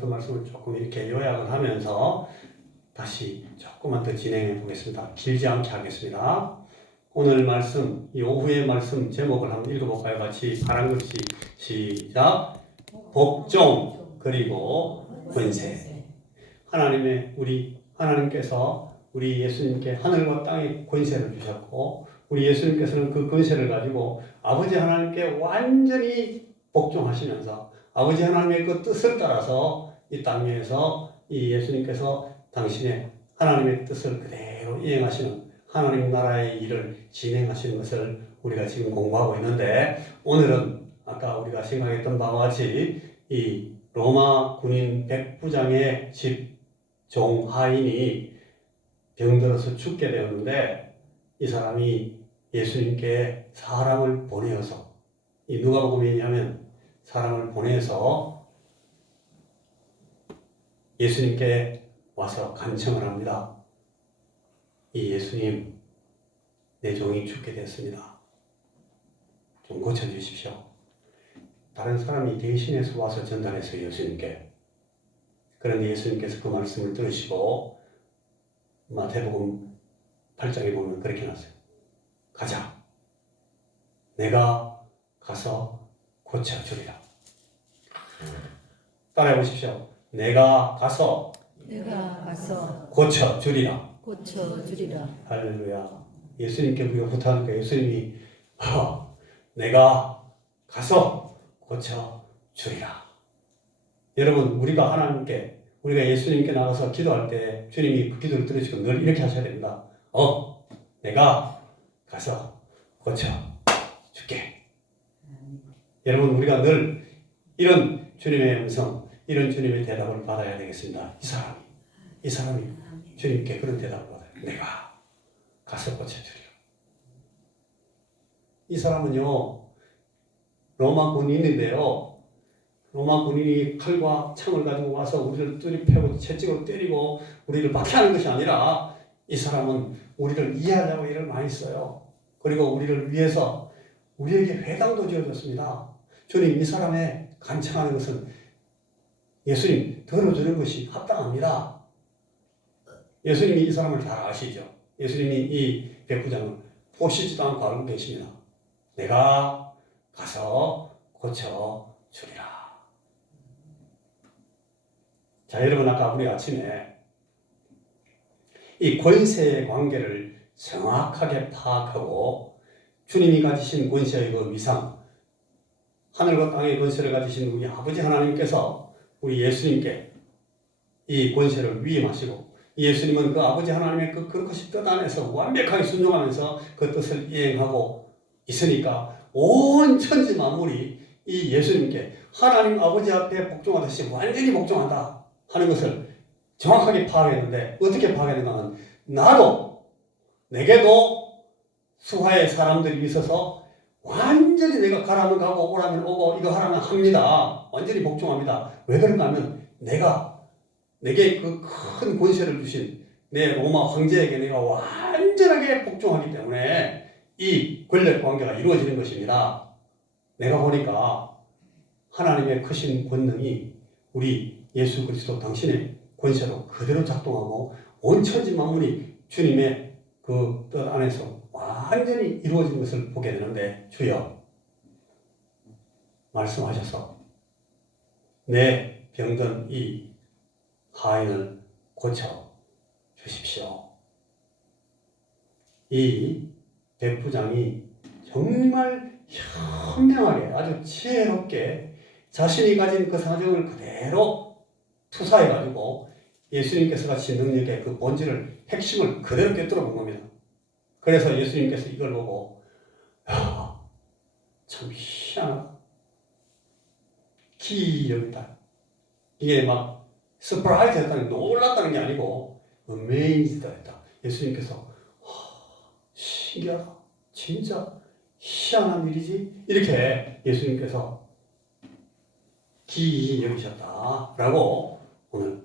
그 말씀을 조금 이렇게 요약을 하면서 다시 조금만 더 진행해 보겠습니다. 길지 않게 하겠습니다. 오늘 말씀, 이 오후의 말씀 제목을 한번 읽어볼까요? 같이 파란 글씨 시작. 복종 그리고 권세. 하나님께서 우리 예수님께 하늘과 땅의 권세를 주셨고, 우리 예수님께서는 그 권세를 가지고 아버지 하나님께 완전히 복종하시면서 아버지 하나님의 그 뜻을 따라서 이 땅 위에서 이 예수님께서 당신의 하나님의 뜻을 그대로 이행하시는 하나님 나라의 일을 진행하시는 것을 우리가 지금 공부하고 있는데, 오늘은 아까 우리가 생각했던 바와 같이 이 로마 군인 백부장의 집 종하인이 병들어서 죽게 되었는데, 이 사람이 예수님께 사람을 보내어서, 이 누가복음이냐면 사람을 보내서 예수님께 와서 간청을 합니다. 이 예수님, 내 종이 죽게 됐습니다. 좀 고쳐주십시오. 다른 사람이 대신해서 와서 전달했어요, 예수님께. 그런데 예수님께서 그 말씀을 들으시고 마태복음 8장에 보면 그렇게 나왔어요. 가자. 내가 가서 고쳐주리라. 따라해 보십시오. 내가 가서 고쳐주리라. 할렐루야. 예수님께 우리가 부탁하니까 예수님이 내가 가서 고쳐주리라. 여러분, 우리가 예수님께 나가서 기도할 때 주님이 그 기도를 들으시고 늘 이렇게 하셔야 됩니다. 내가 가서 고쳐줄게. 여러분, 우리가 늘 이런 주님의 음성, 이런 주님의 대답을 받아야 되겠습니다. 이 사람이 주님께 그런 대답을 받아요. 내가 가서 고쳐주리라. 이 사람은요, 로마 군인인데요, 로마 군인이 칼과 창을 가지고 와서 우리를 뚜리패고 채찍으로 때리고 우리를 박해하는 것이 아니라, 이 사람은 우리를 이해하려고 일을 많이 써요. 그리고 우리를 위해서 우리에게 회당도 지어줬습니다. 주님, 이 사람의 간청하는 것은 예수님 들어주는 것이 합당합니다. 예수님이 이 사람을 잘 아시죠? 예수님이 이 백부장을 보시지도 않고 알고 계십니다. 내가 가서 고쳐주리라. 자, 여러분, 아까 우리 아침에 이 권세의 관계를 정확하게 파악하고 주님이 가지신 권세의 그 위상, 하늘과 땅의 권세를 가지신 우리 아버지 하나님께서 우리 예수님께 이 권세를 위임하시고, 예수님은 그 아버지 하나님의 그 거룩하신 뜻 안에서 완벽하게 순종하면서 그 뜻을 이행하고 있으니까 온 천지 만물이 이 예수님께 하나님 아버지 앞에 복종하듯이 완전히 복종한다 하는 것을 정확하게 파악했는데, 어떻게 파악했는가 하면, 내게도 수하의 사람들이 있어서 완전히 내가 가라면 가고 오라면 오고 이거 하라면 합니다. 완전히 복종합니다. 왜 그런가 하면, 내게 그 큰 권세를 주신 내 로마 황제에게 내가 완전하게 복종하기 때문에 이 권력 관계가 이루어지는 것입니다. 내가 보니까 하나님의 크신 권능이 우리 예수 그리스도 당신의 권세로 그대로 작동하고 온 천지 만물이 주님의 그 뜻 안에서 완전히 이루어진 것을 보게 되는데, 주여 말씀하셔서 내 병든 이 하인을 고쳐 주십시오. 이 백부장이 정말 현명하게, 아주 지혜롭게 자신이 가진 그 사정을 그대로 투사해가지고 예수님께서 가진 능력의 그 본질을, 핵심을 그대로 꿰뚫어 본 겁니다. 그래서 예수님께서 이걸 보고 참 희한하다, 기이하다, 이게 막 서프라이즈 했다는, 놀랐다는 게 아니고 어메이즈다 했다. 예수님께서 신기하다, 진짜 희한한 일이지, 이렇게 예수님께서 기이히 여기셨다라고 오늘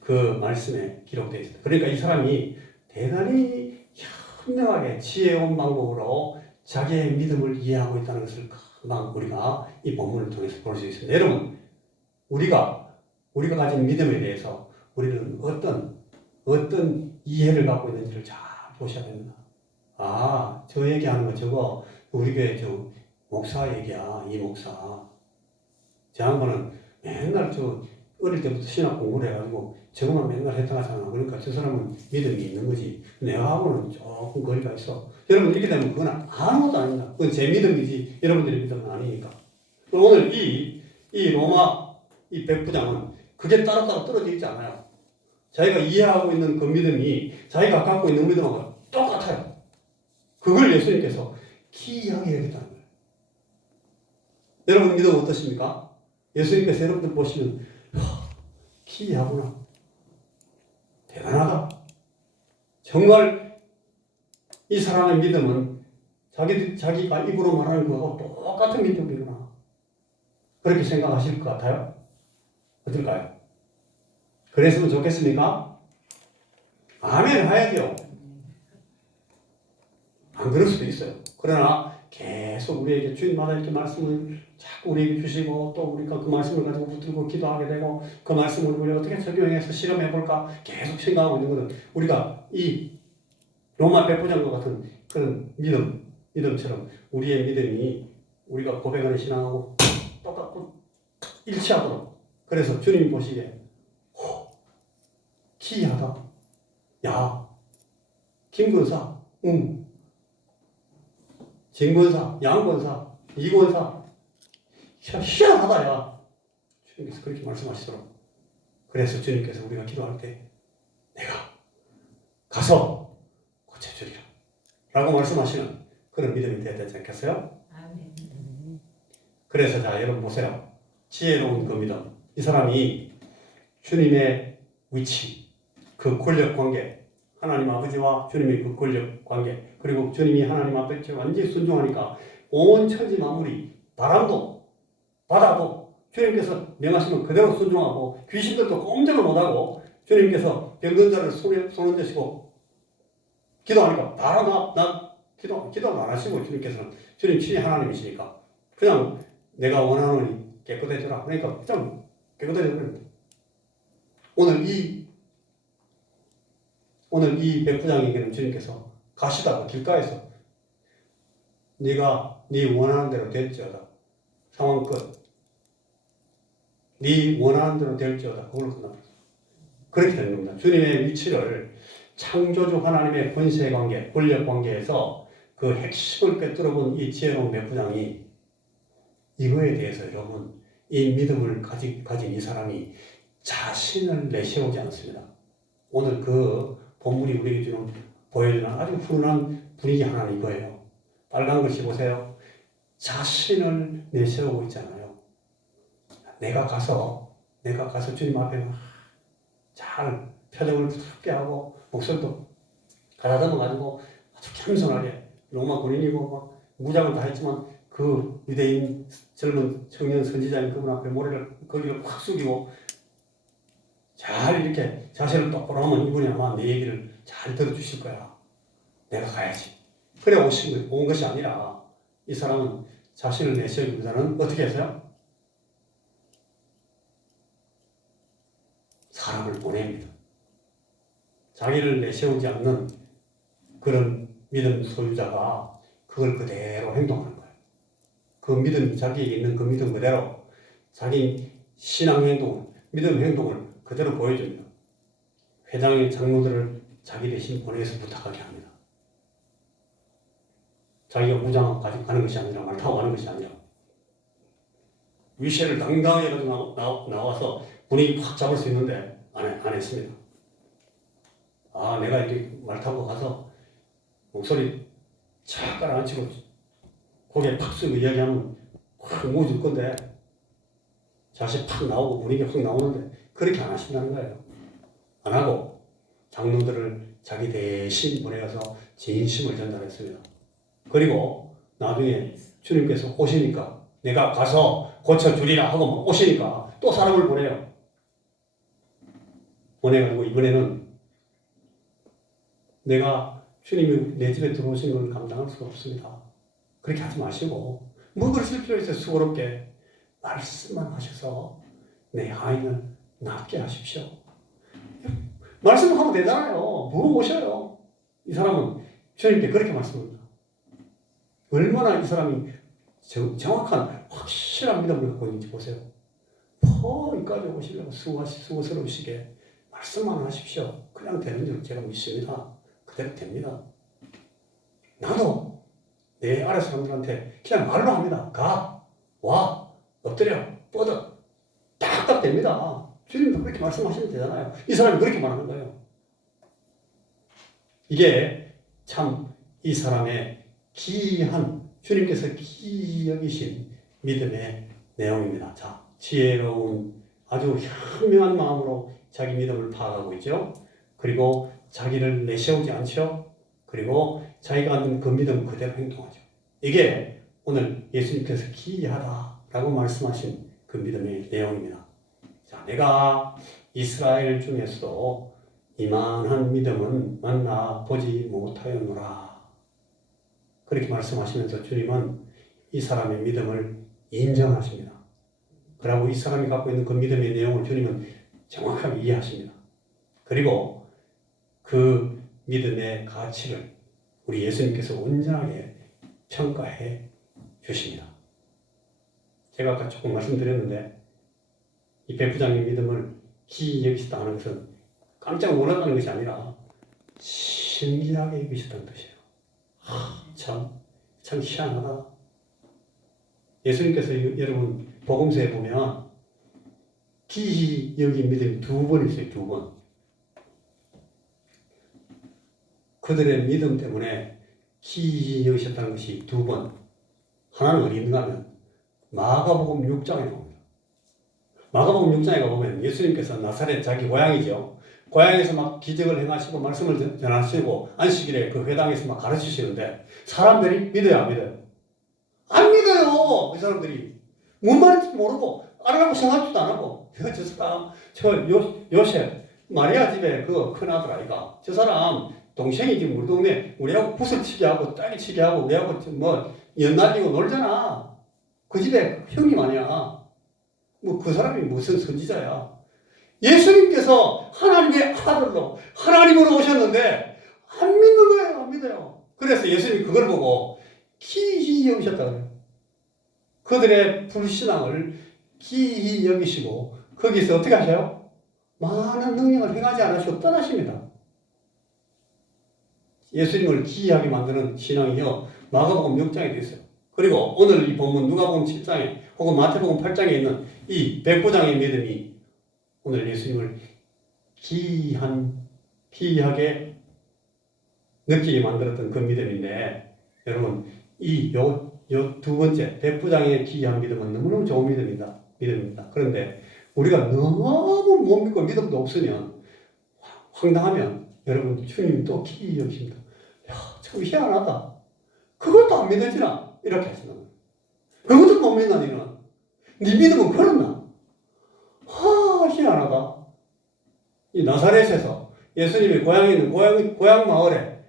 그 말씀에 기록되어 있습니다. 그러니까 이 사람이 대단히 현명하게 지혜로운 방법으로 자기의 믿음을 이해하고 있다는 것을 금방 우리가 이 본문을 통해서 볼 수 있습니다. 여러분, 우리가 우리가 가진 믿음에 대해서 우리는 어떤 이해를 갖고 있는지를 잘 보셔야 됩니다. 아, 저 얘기하는 거 저거 우리 교회 저 목사 얘기야, 이 목사. 저 양반은 맨날 저 어릴 때부터 신학 공부를 해가지고 저것만 맨날 했다가잖아. 그러니까 저 사람은 믿음이 있는 거지. 내가하고는 조금 거리가 있어. 여러분 이렇게 되면 그건 아무것도 아닙니다. 그건 제 믿음이지 여러분들의 믿음은 아니니까. 오늘 이 로마 이 백부장은 그게 따로따로 떨어져 있지 않아요. 자기가 이해하고 있는 그 믿음이 자기가 갖고 있는 믿음하고 똑같아요. 그걸 예수님께서 기이하게 여겼다는 거예요. 여러분 믿음 어떠십니까? 예수님께서 여러분들 보시면 기이하구나. 대단하다. 정말 이 사람의 믿음은 자기가 입으로 말하는 거하고 똑같은 믿음이구나. 그렇게 생각하실 것 같아요? 어떨까요? 그랬으면 좋겠습니까? 아멘 해야죠. 안 그럴 수도 있어요. 그러나 계속 우리에게 주님마다 이렇게 말씀을 자꾸 우리에게 주시고 또 우리가 그 말씀을 가지고 붙들고 기도하게 되고 그 말씀을 우리가 어떻게 적용해서 실험해 볼까 계속 생각하고 있는 것은 우리가 이 로마 백부장과 같은 그런 믿음처럼 우리의 믿음이 우리가 고백하는 신앙하고 똑같고 일치하도록 그래서 주님이 보시기에 기이하다. 야, 김권사, 진권사, 양권사, 이권사 희한하다 야. 주님께서 그렇게 말씀하시도록 그래서 주님께서 우리가 기도할 때 내가 가서 고쳐주리라 라고 말씀하시는 그런 믿음이 되어야 되지 않겠어요? 아멘. 그래서 자 여러분 보세요. 지혜로운 그 믿음. 이 사람이 주님의 위치, 그 권력 관계, 하나님 아버지와 주님의 그 권력 관계, 그리고 주님이 하나님 앞에 완전히 순종하니까 온 천지 만물이 바람도 바다도 주님께서 명하시면 그대로 순종하고 귀신들도 꼼짝을 못하고 주님께서 병든 자를 손 얹으시고 기도하니까 바로 기도를 안 하시고 주님께서는 주님 친히 하나님이시니까 그냥 내가 원하노니 깨끗해져라. 그러니까 그냥 깨끗해져 버립니다. 오늘 이 백부장에게는 주님께서 가시다가 길가에서 네가 네 원하는 대로 될지어다. 상황 끝. 네 원하는 대로 될지어다. 그걸로 끝납니다. 그렇게 되는 겁니다. 주님의 위치를 창조주 하나님의 권세 관계, 권력 관계에서 그 핵심을 꿰뚫어본 이 지혜로운 백부장이 이거에 대해서 여러분 이 믿음을 가진 이 사람이 자신을 내세우지 않습니다. 오늘 그 본문이 우리에게 지금 보여주는 아주 훈훈한 분위기 하나는 이거예요. 빨간 글씨 보세요. 자신을 내세우고 있잖아요. 내가 가서 주님 앞에 잘 표정을 부드럽게 하고 목소리도 가다듬어 가지고 아주 겸손하게 로마 군인이고 막 무장을 다 했지만 그 유대인 젊은 청년 선지자인 그분 앞에 거기를 확 숙이고 잘 이렇게 자세를 똑바로 하면 이분이 아마 내 얘기를 잘 들어주실 거야. 내가 가야지. 그래 온 것이 아니라 이 사람은 자신을 내세우기보다는 어떻게 했어요? 사람을 보냅니다. 자기를 내세우지 않는 그런 믿음 소유자가 그걸 그대로 행동하는 거예요. 그 믿음, 자기에게 있는 그 믿음 그대로 자기 신앙 행동을, 믿음 행동을 그대로 보여줍니다. 회장의 장로들을 자기 대신 보내서 부탁하게 합니다. 자기가 무장하고 가는 것이 아니라 말 타고 가는 것이 아니라 위세를 당당하게 가지고 나와서 분위기 확 잡을 수 있는데 안 했습니다. 아, 내가 이렇게 말 타고 가서 목소리 착 깔아앉히고 고개 팍 쓰고 이야기하면 확 모아줄 건데 자식 팍 나오고 분위기 확 나오는데 그렇게 안 하신다는 거예요. 안 하고 장로들을 자기 대신 보내서 진심을 전달했습니다. 그리고 나중에 주님께서 오시니까 내가 가서 고쳐주리라 하고 오시니까 또 사람을 보내요. 보내가지고 이번에는 내가 주님이 내 집에 들어오신 걸 감당할 수가 없습니다. 그렇게 하지 마시고 뭐 그러실 필요 있어요. 수고롭게 말씀만 하셔서 내 하인을 낫게 하십시오. 말씀하면 되잖아요. 물어보셔요. 이 사람은 주님께 그렇게 말씀합니다. 얼마나 이 사람이 정확한 확실한 믿음을 갖고 있는지 보세요. 여기까지 오시려고 수고스러우시게 말씀만 하십시오. 그냥 되는 줄 제가 믿습니다. 그대로 됩니다. 나도 내 아래 사람들한테 그냥 말로 합니다. 가, 와, 엎드려, 뻗어. 딱딱 됩니다. 주님도 그렇게 말씀하시면 되잖아요. 이 사람이 그렇게 말하는 거예요. 이게 참 이 사람의 기이한, 주님께서 기이 여기신 믿음의 내용입니다. 자, 지혜로운 아주 현명한 마음으로 자기 믿음을 파악하고 있죠. 그리고 자기를 내세우지 않죠. 그리고 자기가 갖는 그 믿음 그대로 행동하죠. 이게 오늘 예수님께서 기이하다라고 말씀하신 그 믿음의 내용입니다. 자, 내가 이스라엘 중에서 이만한 믿음은 만나 보지 못하였노라. 그렇게 말씀하시면서 주님은 이 사람의 믿음을 인정하십니다. 그리고 이 사람이 갖고 있는 그 믿음의 내용을 주님은 정확하게 이해하십니다. 그리고 그 믿음의 가치를 우리 예수님께서 온전하게 평가해 주십니다. 제가 아까 조금 말씀드렸는데 이 백부장의 믿음을 기이 여기시다 하는 것은 깜짝 놀랐다는 것이 아니라 신기하게 여기셨다는 뜻이에요. 참 희한하다. 예수님께서 여러분 복음서에 보면 기이 여긴 믿음이 2번 있어요. 2번. 그들의 믿음 때문에 기이 여기셨다는 것이 2번. 하나는 어디 있는가 하면 마가복음 6장에 나옵니다. 마가복음 6장에 가보면 예수님께서 나사렛 자기 고향이죠. 고향에서 막 기적을 행하시고 말씀을 전하시고 안식일에 그 회당에서 막 가르치시는데 사람들이 믿어요, 안 믿어요? 안 믿어요. 그 사람들이 뭔 말인지 모르고 알아라고 생각도 안 하고 저 사람 요셉 마리아 집에 그 큰아들 아이가 저 사람 동생이 지금 우리 동네 우리하고 구슬치기 하고 딸기치기 하고 우리하고 뭐 연날리고 놀잖아. 그 집에 형님 아니야. 뭐 그 사람이 무슨 선지자야. 예수님께서 하나님의 아들로 하나님으로 오셨는데 안 믿는 거예요. 안 믿어요. 그래서 예수님이 그걸 보고 기이 여기셨다 그래요. 그들의 불신앙을 기이 여기시고 거기서 어떻게 하셔요? 많은 능력을 행하지 않으시고 떠나십니다. 예수님을 기이하게 만드는 신앙이요 마가복음 6장에 되어 있어요. 그리고 오늘 이 본문 누가복음 7장에 혹은 마태복음 8장에 있는 이 백부장의 믿음이 오늘 예수님을 기이하게 느끼게 만들었던 그 믿음인데 여러분 요 2번째 백부장의 기이한 믿음은 너무너무 좋은 믿음입니다. 그런데 우리가 너무 못 믿고 믿음도 없으면 황당하면 여러분 주님이 또 기이 여기십니다. 야, 참 희한하다. 그것도 안 믿어지나? 이렇게 하시는 거예요. 그것도 못 믿나 니는? 네 믿음은 그렇나? 희한하다. 이 나사렛에서 예수님이 고향에 있는 고향 마을에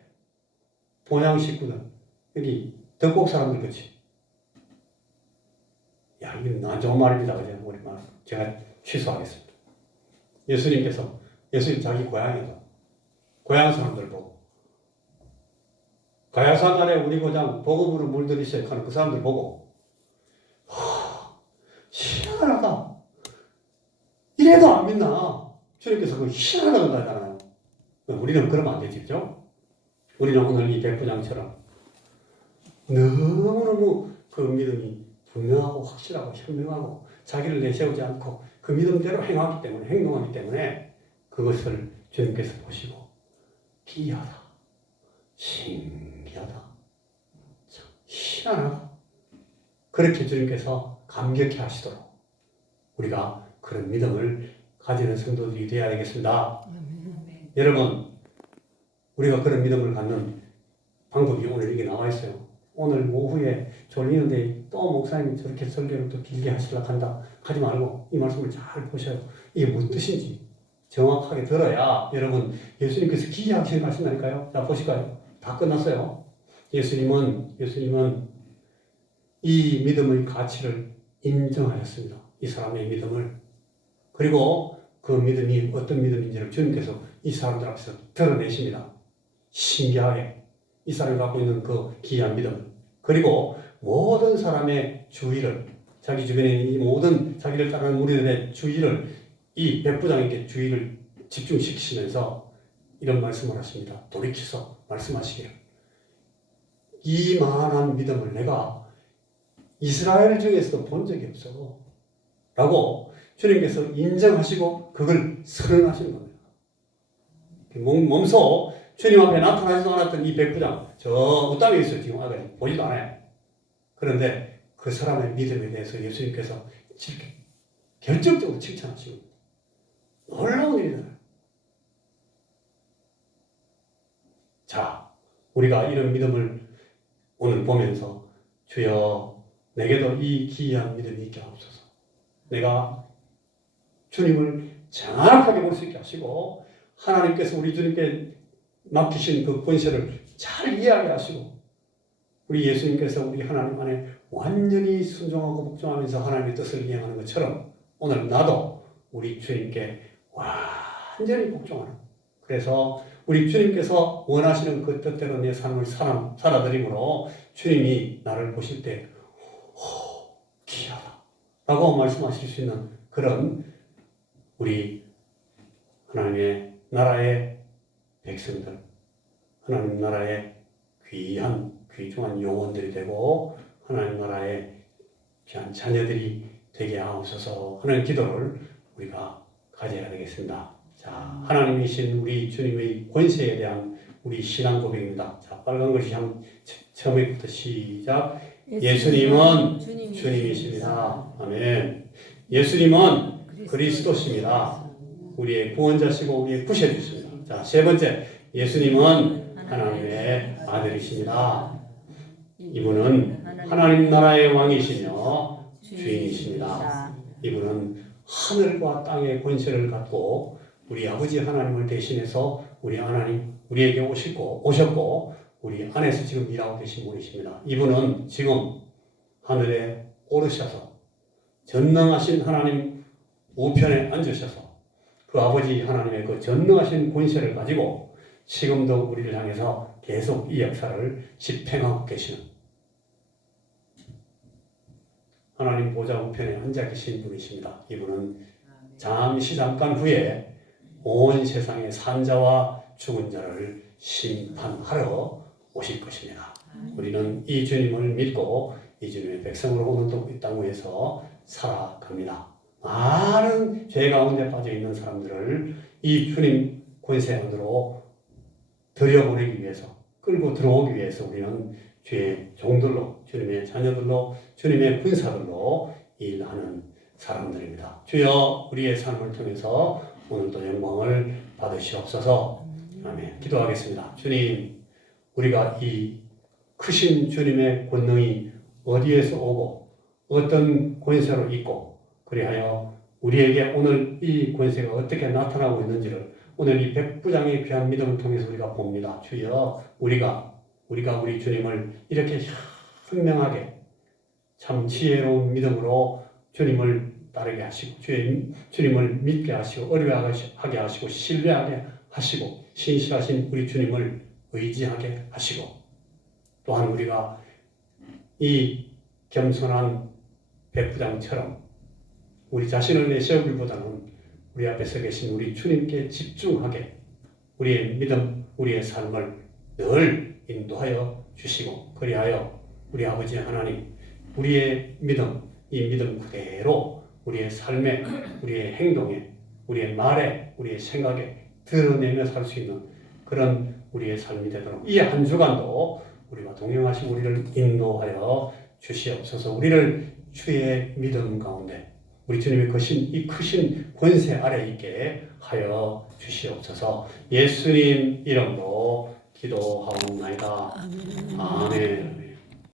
본향 식구들 여기 덕곡 사람들 그치? 야, 이건 안 좋은 말입니다. 그죠? 우리 말 제가 취소하겠습니다. 예수님 자기 고향에서 고향 사람들 보고 가야사날에 우리 고장 복음으로 물들이시게 하는 그 사람들 보고 희한하다. 이래도 안 믿나? 주님께서 그 희한하다고 하잖아요. 우리는 그러면 안 되지, 그죠? 우리는 오늘 이 백부장처럼 너무너무 그 믿음이 분명하고 확실하고 현명하고 자기를 내세우지 않고 그 믿음대로 행동하기 때문에 그것을 주님께서 보시고 기이하다, 신기하다, 참 희한하다. 그렇게 주님께서 감격해 하시도록 우리가 그런 믿음을 가지는 성도들이 되어야 되겠습니다. 여러분, 우리가 그런 믿음을 갖는 방법이 오늘 여기 나와 있어요. 오늘 오후에 졸리는데 또 목사님이 저렇게 설교를 또 길게 하시려고 한다. 하지 말고 이 말씀을 잘 보셔요. 이게 무슨 뜻인지 정확하게 들어야 여러분 예수님께서 기이하게 생각하신다니까요. 자, 보실까요? 다 끝났어요. 예수님은 이 믿음의 가치를 인정하셨습니다. 이 사람의 믿음을. 그리고 그 믿음이 어떤 믿음인지를 주님께서 이 사람들 앞에서 드러내십니다. 신기하게 이 사람이 갖고 있는 그 귀한 믿음, 그리고 모든 사람의 주의를, 자기 주변에 있는 이 모든 자기를 따르는 무리들의 주의를 이 백부장에게 주의를 집중시키시면서 이런 말씀을 하십니다. 돌이켜서 말씀하시기를, 이만한 믿음을 내가 이스라엘 중에서도 본 적이 없어 라고 주님께서 인정하시고 그걸 선언하시는 겁니다. 몸소 주님 앞에 나타나지도 않았던 이 백부장, 저 무땅에 있어요. 지금 아들 보지도 않아요. 그런데 그 사람의 믿음에 대해서 예수님께서 이렇게 결정적으로 칭찬하시고, 놀라운 일이잖아요. 자, 우리가 이런 믿음을 오늘 보면서 주여 내게도 이 기이한 믿음이 있게 하옵소서. 내가 주님을 정확하게 볼 수 있게 하시고, 하나님께서 우리 주님께 맡기신 그 권세를 잘 이해하게 하시고, 우리 예수님께서 우리 하나님 안에 완전히 순종하고 복종하면서 하나님의 뜻을 이행하는 것처럼 오늘 나도 우리 주님께 완전히 복종하는, 그래서 우리 주님께서 원하시는 그 뜻대로 내 삶을 살아드림으로 주님이 나를 보실 때 귀하다 라고 말씀하실 수 있는 그런 우리 하나님의 나라의 백성들, 하나님 나라의 귀중한 영혼들이 되고 하나님 나라의 귀한 자녀들이 되게 하옵소서 하는 기도를 우리가 가져야 되겠습니다. 자, 하나님이신 우리 주님의 권세에 대한 우리 신앙 고백입니다. 자, 빨간 글씨 처음부터 시작. 예수님은 주님이십니다. 아멘. 예수님은 그리스도십니다. 우리의 구원자시고 우리의 구세주십니다. 자, 세 번째, 예수님은 하나님의 아들이십니다. 이분은 하나님 나라의 왕이시며 주인이십니다. 이분은 하늘과 땅의 권세를 갖고 우리 아버지 하나님을 대신해서 우리 하나님 우리에게 오셨고 우리 안에서 지금 일하고 계신 분이십니다. 이분은 지금 하늘에 오르셔서 전능하신 하나님 우편에 앉으셔서 그 아버지 하나님의 그 전능하신 권세를 가지고 지금도 우리를 향해서 계속 이 역사를 집행하고 계시는 하나님 보좌 우편에 앉아 계신 분이십니다. 이분은 잠깐 후에 온 세상의 산자와 죽은 자를 심판하러 오실 것입니다. 우리는 이 주님을 믿고 이 주님의 백성으로 오늘 이 땅에서 살아갑니다. 많은 죄 가운데 빠져 있는 사람들을 이 주님 권세 안으로 들여보내기 위해서, 끌고 들어오기 위해서 우리는 주의 종들로, 주님의 자녀들로, 주님의 군사들로 일하는 사람들입니다. 주여 우리의 삶을 통해서 오늘도 영광을 받으시옵소서. 아멘. 기도하겠습니다. 주님, 우리가 이 크신 주님의 권능이 어디에서 오고 어떤 권세로 있고 그리하여 우리에게 오늘 이 권세가 어떻게 나타나고 있는지를 오늘 이 백부장의 귀한 믿음을 통해서 우리가 봅니다. 주여 우리가 우리 주님을 이렇게 현명하게 참 지혜로운 믿음으로 주님을 따르게 하시고 주님을 믿게 하시고 어려워하게 하시고 신뢰하게 하시고 신실하신 우리 주님을 의지하게 하시고 또한 우리가 이 겸손한 백부장처럼 우리 자신을 내세우기보다는 우리 앞에 서 계신 우리 주님께 집중하게 우리의 믿음, 우리의 삶을 늘 인도하여 주시고 그리하여 우리 아버지 하나님 우리의 믿음, 이 믿음 그대로 우리의 삶에, 우리의 행동에, 우리의 말에, 우리의 생각에 드러내며 살 수 있는 그런 우리의 삶이 되도록 이 한 주간도 우리가 동행하시고 우리를 인도하여 주시옵소서. 우리를 주의 믿음 가운데 우리 주님의 이 크신 권세 아래 있게 하여 주시옵소서. 예수님 이름으로 기도하옵나이다. 아멘.